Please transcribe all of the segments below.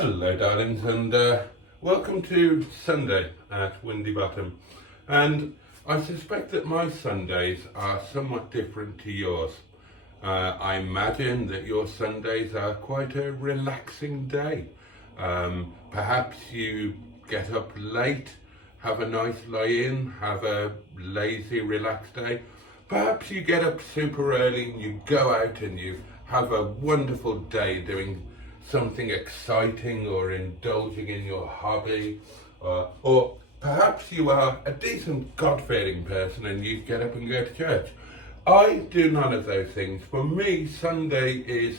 Hello darlings, and welcome to Sunday at Windy Bottom. And I suspect that my Sundays are somewhat different to yours. I imagine that your Sundays are quite a relaxing day. Perhaps you get up late, have a nice lie-in, have a lazy, relaxed day. Perhaps you get up super early and you go out and you have a wonderful day doing something exciting or indulging in your hobby, or perhaps you are a decent God-fearing person and you get up and go to church. I do none of those things. For me, Sunday is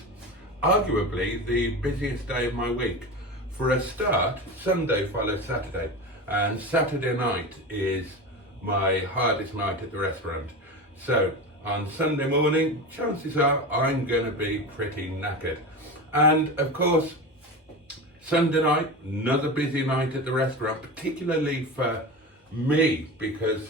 arguably the busiest day of my week. For a start, Sunday follows Saturday, and Saturday night is my hardest night at the restaurant. So on Sunday morning, chances are I'm going to be pretty knackered. And of course, Sunday night, another busy night at the restaurant, particularly for me, because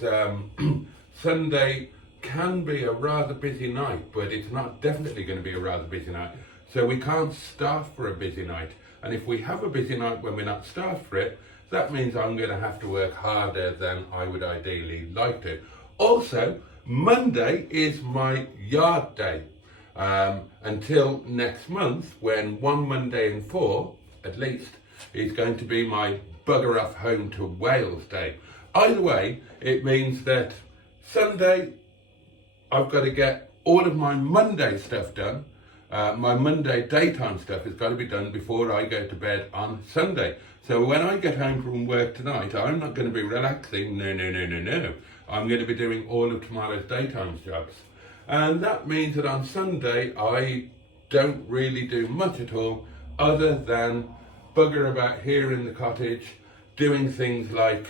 Sunday can be a rather busy night, but it's not definitely going to be a rather busy night. So we can't staff for a busy night. And if we have a busy night when we're not staffed for it, that means I'm going to have to work harder than I would ideally like to. Also, Monday is my yard day. Until next month, when one Monday in 4, at least, is going to be my bugger off home to Wales day. Either way, it means that Sunday, I've got to get all of my Monday stuff done. My Monday daytime stuff has got to be done before I go to bed on Sunday. So when I get home from work tonight, I'm not going to be relaxing. No. I'm going to be doing all of tomorrow's daytime jobs. And that means that on Sunday, I don't really do much at all other than bugger about here in the cottage, doing things like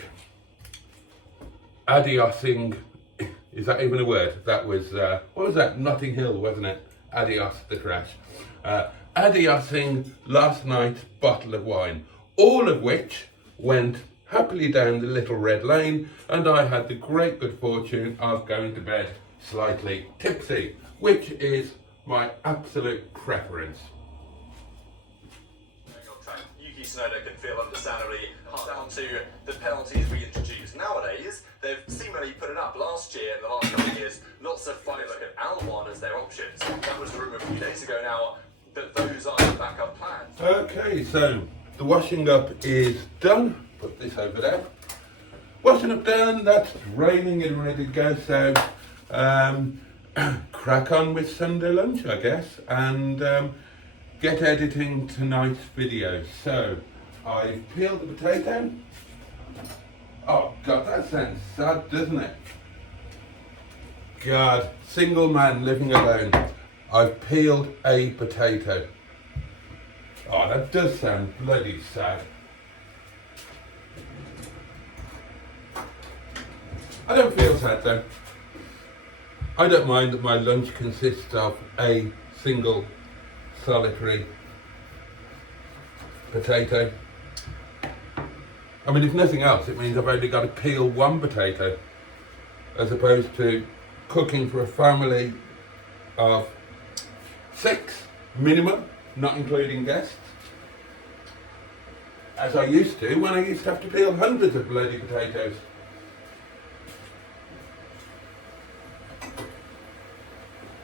adiosing. Is that even a word? That was, what was that? Notting Hill, wasn't it? Adios the crash. Adiosing last night's bottle of wine, all of which went happily down the little red lane, and I had the great good fortune of going to bed slightly tipsy, which is my absolute preference. Yuki Tsunoda can feel understandably hard down to the penalties we introduced. Nowadays, they've seemingly put it up. Last year, in the last couple of years, lots of fun look at Albon as their options. That was the rumour a few days ago now that those are the backup plans. Okay, so the washing up is done. Put this over there. Washing up done, that's raining and ready to go, so crack on with Sunday lunch, I guess, and get editing tonight's video. So I peeled the potato. Oh God, that sounds sad, doesn't it? God, single man living alone. I've peeled a potato. Oh, that does sound bloody sad. I don't feel sad though. I don't mind that my lunch consists of a single solitary potato. I mean, if nothing else, it means I've only got to peel one potato as opposed to cooking for a family of 6 minimum, not including guests, as I used to when I used to have to peel hundreds of bloody potatoes.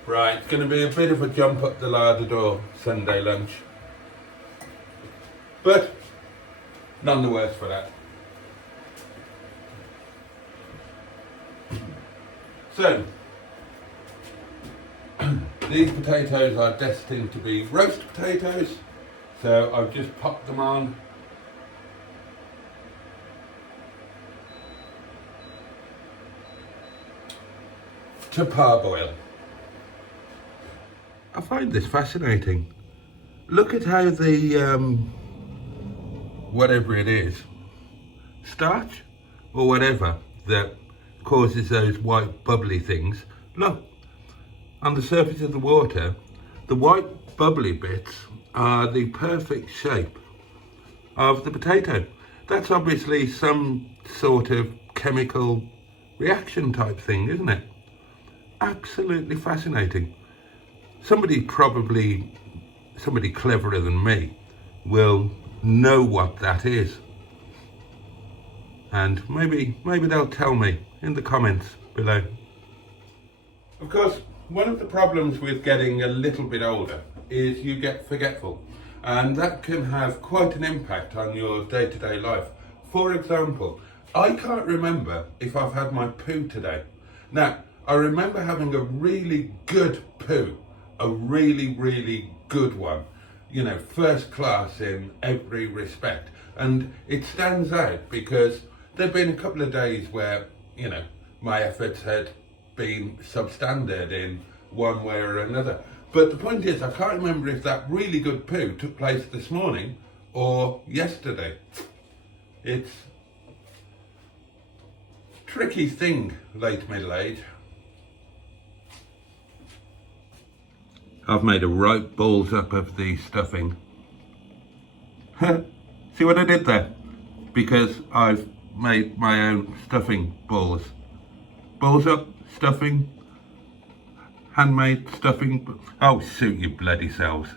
Right, it's going to be a bit of a jump up the larder door Sunday lunch, but none the worse for that. So, these potatoes are destined to be roast potatoes, so I've just popped them on. To parboil. I find this fascinating. Look at how the, whatever it is, starch or whatever that causes those white bubbly things. Look, on the surface of the water, the white bubbly bits are the perfect shape of the potato. That's obviously some sort of chemical reaction type thing, isn't it? Absolutely fascinating. Somebody cleverer than me will know what that is. And maybe they'll tell me in the comments below. Of course, one of the problems with getting a little bit older is you get forgetful, and that can have quite an impact on your day-to-day life. For example, I can't remember if I've had my poo today. Now, I remember having a really good poo, a really good one, you know, first class in every respect. And it stands out because there've been a couple of days where, you know, my efforts had been substandard in one way or another. But the point is, I can't remember if that really good poo took place this morning or yesterday. It's a tricky thing, late middle age. I've made a right balls up of the stuffing. See what I did there? Because I've made my own stuffing balls. Balls up, stuffing, handmade stuffing. Oh, suit your bloody selves.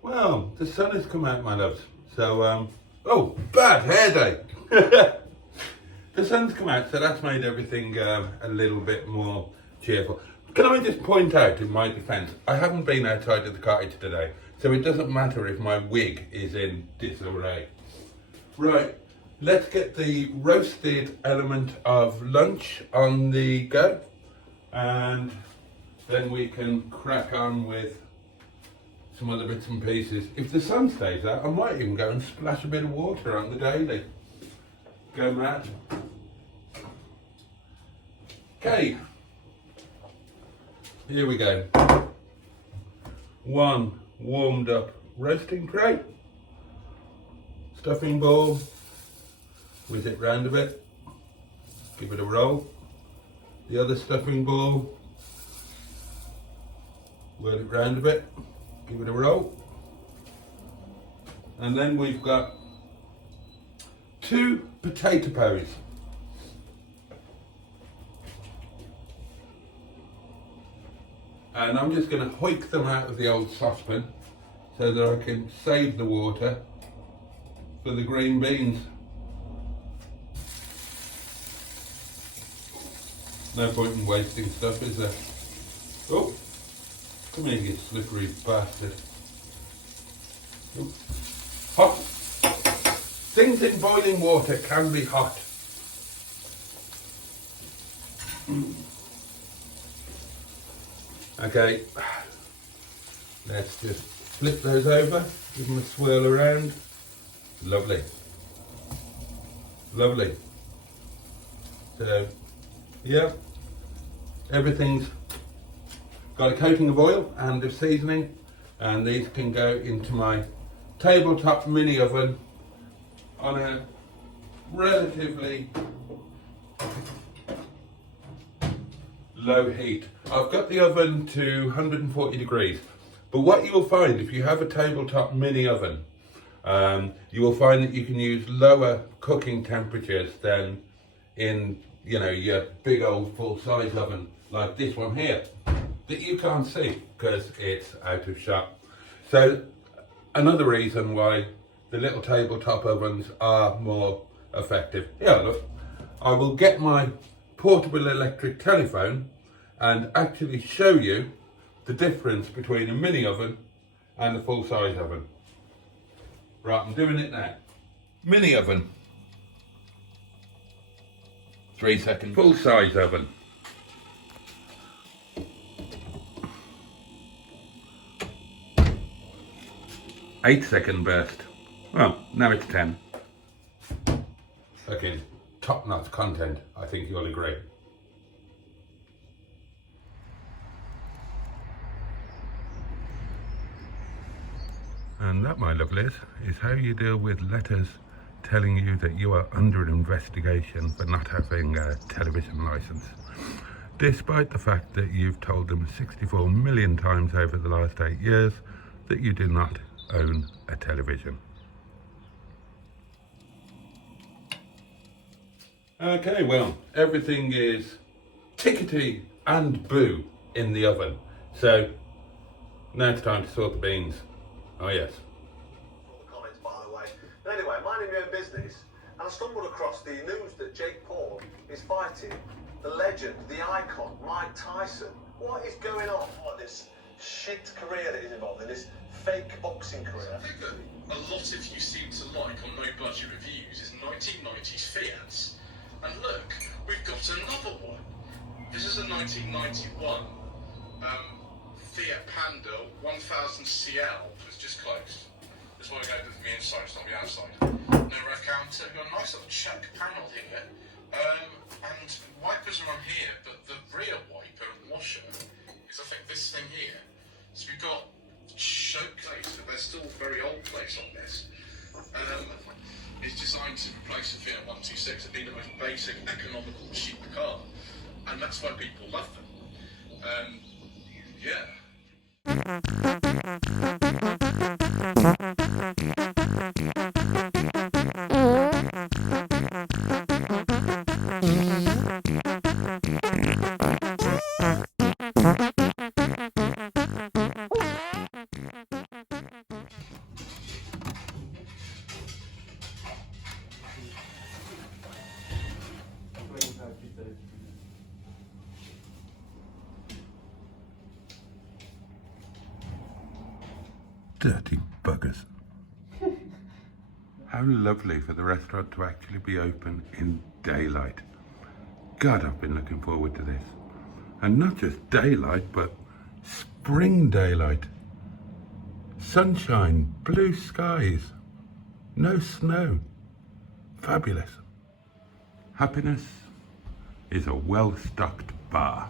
Well, the sun has come out, my loves. So, oh, bad hair day. The sun's come out, so that's made everything a little bit more cheerful. Can I just point out, in my defence, I haven't been outside of the cottage today, so it doesn't matter if my wig is in disarray. Right, let's get the roasted element of lunch on the go, and then we can crack on with some other bits and pieces. If the sun stays out, I might even go and splash a bit of water on the daily. Go mad. Okay, here we go. One warmed up roasting tray, stuffing bowl, whiz it round a bit, give it a roll. The other stuffing bowl, whirl it round a bit, give it a roll. And then we've got 2 potato pies. And I'm just going to hoik them out of the old saucepan so that I can save the water for the green beans. No point in wasting stuff, is there? Oh, come here, you slippery bastard. Oh. Hot. Things in boiling water can be hot. Okay, let's just flip those over, give them a swirl around. Lovely. Lovely. So, yeah, everything's got a coating of oil and of seasoning, and these can go into my tabletop mini oven on a relatively low heat. I've got the oven to 140 degrees, but what you will find if you have a tabletop mini oven, you will find that you can use lower cooking temperatures than in, you know, your big old full-size oven like this one here that you can't see because it's out of shot. So another reason why the little tabletop ovens are more effective. Yeah, look, I will get my portable electric telephone and actually show you the difference between a mini oven and a full-size oven. Right, I'm doing it now. Mini oven. 3 seconds. Full-size oven. 8-second burst. Well, now it's 10. Okay, top-notch content, I think you'll agree. And that, my lovelies, is how you deal with letters telling you that you are under investigation for not having a television license, despite the fact that you've told them 64 million times over the last 8 years that you do not own a television. Okay, well, everything is tickety and boo in the oven. So now it's time to sort the beans. Oh yes. Comments, by the way. But anyway, minding your own business, and I stumbled across the news that Jake Paul is fighting the legend, the icon, Mike Tyson. What is going on? What this shit career that he's involved in, this fake boxing career. Something that a lot of you seem to like on No Budget Reviews is 1990s Fiats. And look, we've got another one. This is a 1991 Fiat Panda 1000 CL. It's just closed. This one going from the inside, it's not the outside. No rev counter. We've got a nice little check panel here. And wipers are on here, but the rear wiper and washer is, I think, this thing here. So we've got showcase, but there's still very old place on this. It's designed to replace the Fiat 126 and be the most basic, economical, cheap car. And that's why people love them. Yeah. Dirty buggers. How lovely for the restaurant to actually be open in daylight. God, I've been looking forward to this. And not just daylight, but spring daylight. Sunshine, blue skies, no snow. Fabulous. Happiness is a well-stocked bar.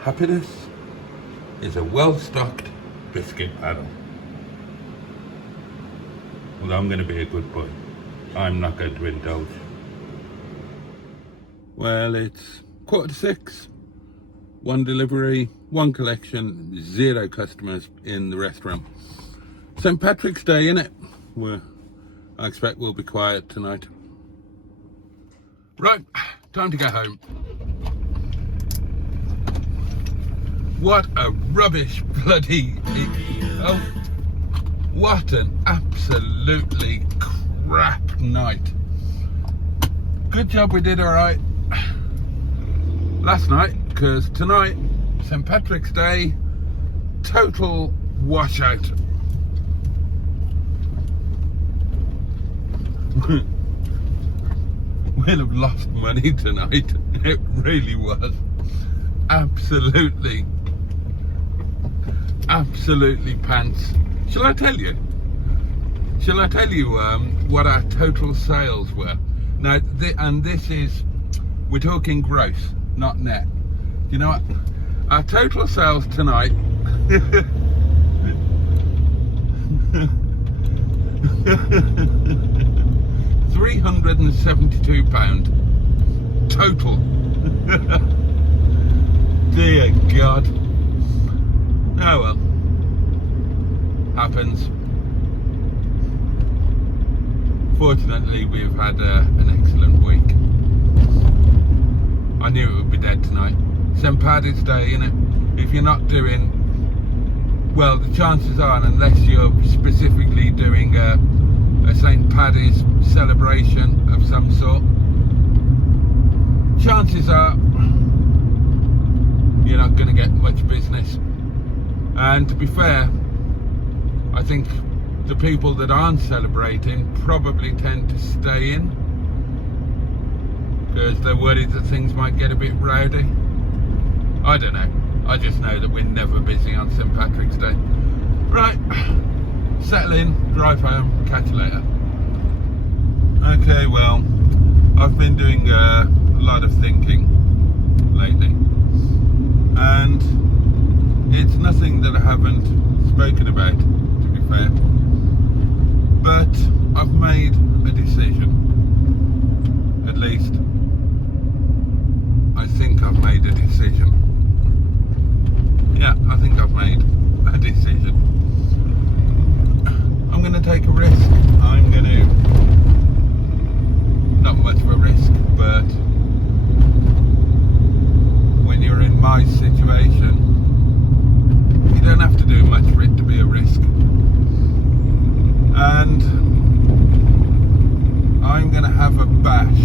Happiness is a well-stocked biscuit paddle. Well, I'm going to be a good boy. I'm not going to indulge. Well, it's 6:15. One delivery, one collection, 0 customers in the restaurant. St. Patrick's Day, innit? Well, I expect we'll be quiet tonight. Right, time to go home. What a rubbish bloody... Oh, what an absolutely crap night. Good job we did all right last night, because tonight, St. Patrick's Day, total washout. We'll have lost money tonight. It really was. Absolutely pants. Shall I tell you what our total sales were? Now, and this is, we're talking gross, not net. You know what? Our total sales tonight £372 total. Dear God. Oh well, happens. Fortunately, we've had an excellent week. I knew it would be dead tonight. St. Paddy's Day, innit? If you're not doing, well, the chances are, unless you're specifically doing a St. Paddy's celebration of some sort, chances are you're not going to get much business. And to be fair, I think the people that aren't celebrating probably tend to stay in because they're worried that things might get a bit rowdy. I don't know. I just know that we're never busy on St. Patrick's Day. Right, settle in, drive home, catch you later. Okay, well, I've been doing a lot of thinking lately, and it's nothing that I haven't spoken about, to be fair, but I've made a decision. At least I think I've made a decision. Yeah, I think I've made a decision. I'm going to take a risk. I'm going to, not much of a risk, but have a bash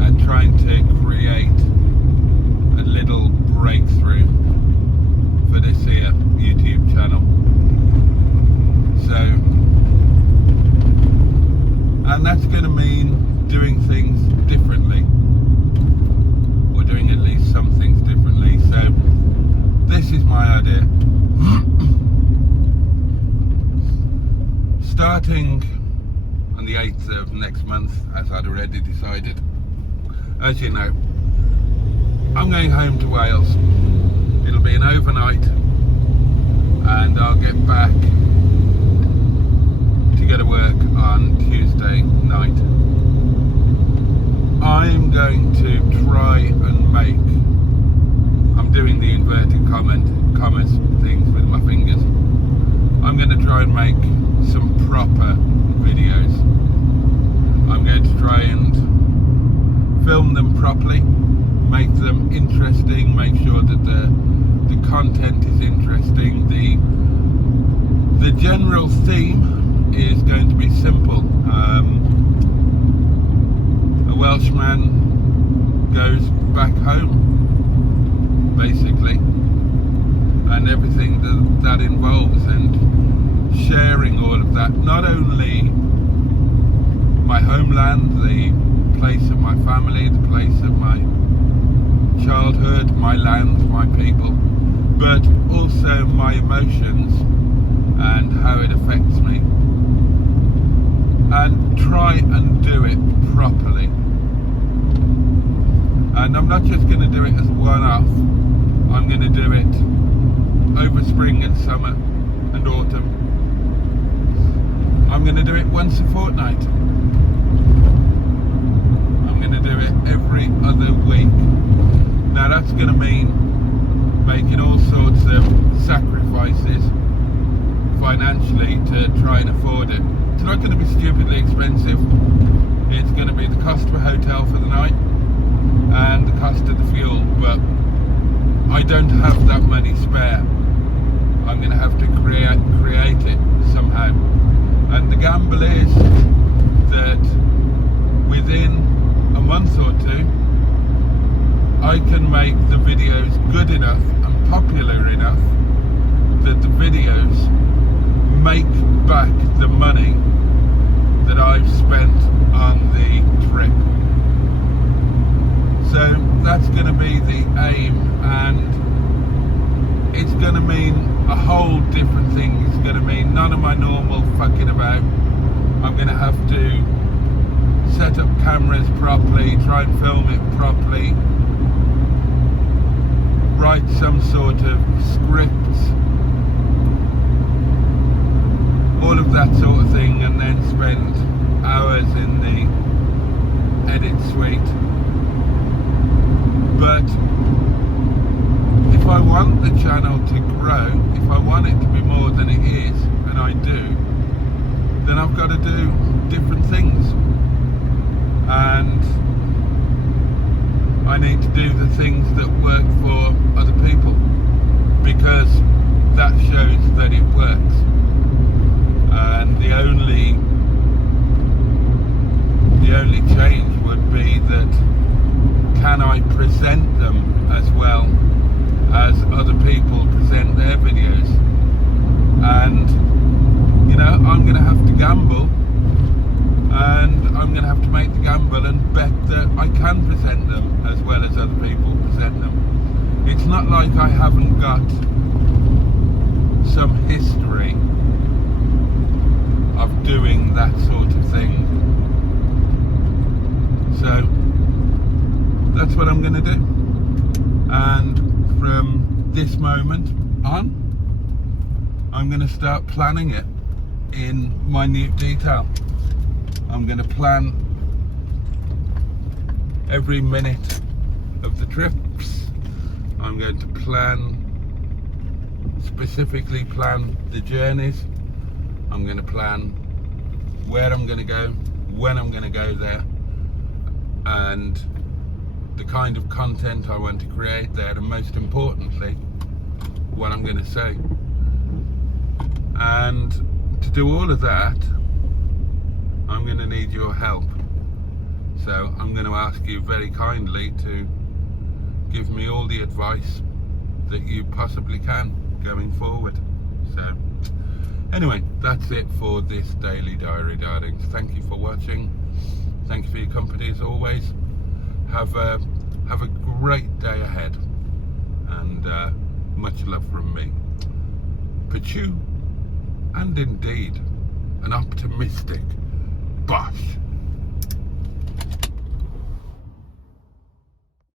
at trying to create a little breakthrough for this here YouTube channel. So, and that's going to mean doing things differently, or doing at least some things differently. So this is my idea. Starting on the 8th of next month, as I'd already decided, as you know, I'm going home to Wales. It'll be an overnight and I'll get back to go to work on Tuesday night. I'm going to try and make, I'm doing the inverted commas things with my fingers. I'm going to try and make some proper videos. I'm going to try and film them properly, make them interesting, make sure that the content is interesting. The general theme is going to be simple. A Welshman goes back home, basically, and everything that involves, and sharing all of that. Not only my homeland, the place of my family, the place of my childhood, my land, my people, but also my emotions and how it affects me, and try and do it properly. And I'm not just going to do it as one-off, I'm going to do it over spring and summer and autumn. I'm going to do it once a fortnight. I'm going to do it every other week. Now that's going to mean making all sorts of sacrifices financially to try and afford it. It's not going to be stupidly expensive. It's going to be the cost of a hotel for the night and the cost of the fuel, but I don't have that money spare. I'm going to have to create it somehow. And the gamble is that within a month or two I can make the videos good enough and popular enough that the videos make back the money that I've spent on the trip. So that's going to be the aim, and it's going to mean a whole different thing. It's going to mean none of my normal fucking about. I'm going to have to set up cameras properly, try and film it properly, write some sort of scripts, all of that sort of thing, and then spend hours in the edit suite. But if I want the channel to grow, if I want it to be more than it is, and I do, then I've got to do different things. And I need to do the things that work for other people, because that shows that it works. And the only change would be that, can I present them as well as other people present their videos? And you know, I'm going to have to gamble, and I'm going to have to make the gamble and bet that I can present them as well as other people present them. It's not like I haven't got some history of doing that sort of thing. So that's what I'm going to do. And from this moment on, I'm going to start planning it in minute detail. I'm going to plan every minute of the trips. I'm going to specifically plan the journeys. I'm going to plan where I'm going to go, when I'm going to go there, and the kind of content I want to create there, and most importantly, what I'm going to say. And to do all of that, I'm going to need your help. So I'm going to ask you very kindly to give me all the advice that you possibly can going forward. So anyway, that's it for this daily diary, darlings. Thank you for watching. Thank you for your company as always. Have a great day ahead, and much love from me. But you, and indeed an optimistic Bosh.